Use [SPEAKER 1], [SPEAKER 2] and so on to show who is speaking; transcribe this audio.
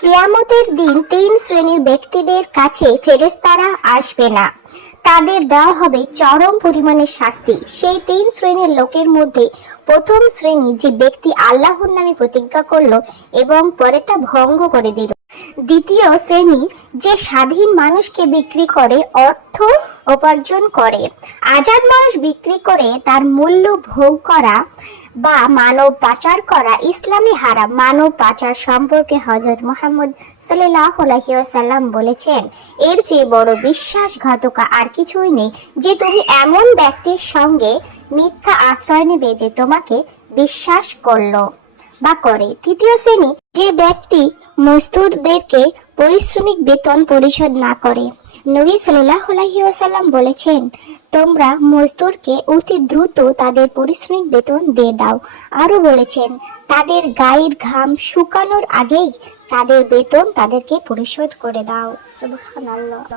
[SPEAKER 1] কিয়ামতের দিন তিন শ্রেণির ব্যক্তিদের কাছে ফেরেস্তারা আসবে না। তাদের দেওয়া হবে চরম পরিমাণের শাস্তি। সেই তিন শ্রেণির লোকের মধ্যে প্রথম শ্রেণি যে ব্যক্তি আল্লাহর নামে প্রতিজ্ঞা করল এবং পরে তা ভঙ্গ করে দিল। দ্বিতীয় শ্রেণি যে স্বাধীন মানুষকে বিক্রি করে অর্থ উপার্জন করে। আজাদ মানুষ বিক্রি করে তার মূল্য ভোগ করা বা মানব পাচার করা ইসলামী হারাম। মানব পাচার সম্পর্কে হজরত মোহাম্মদ সাল্লাম বলেছেন, এর চেয়ে বড় বিশ্বাসঘাতকা আর কিছুই নেই যে তুমি এমন ব্যক্তির সঙ্গে মিথ্যা আশ্রয় নেবে যে তোমাকে বিশ্বাস করল বা করে। তৃতীয় শ্রেণি, যে ব্যক্তি মজদুরদেরকে পরিশ্রমিক বেতন পরিশোধ না করে নবী সাল্লাহ আলহিউসাল্লাম বলেছেন, তোমরা মজদুরকে অতি দ্রুত তাদের পরিশ্রমিক বেতন দিয়ে দাও। আরও বলেছেন, তাদের গায়ের ঘাম শুকানোর আগেই তাদের বেতন তাদেরকে পরিশোধ করে দাও। সুবহানাল্লাহ।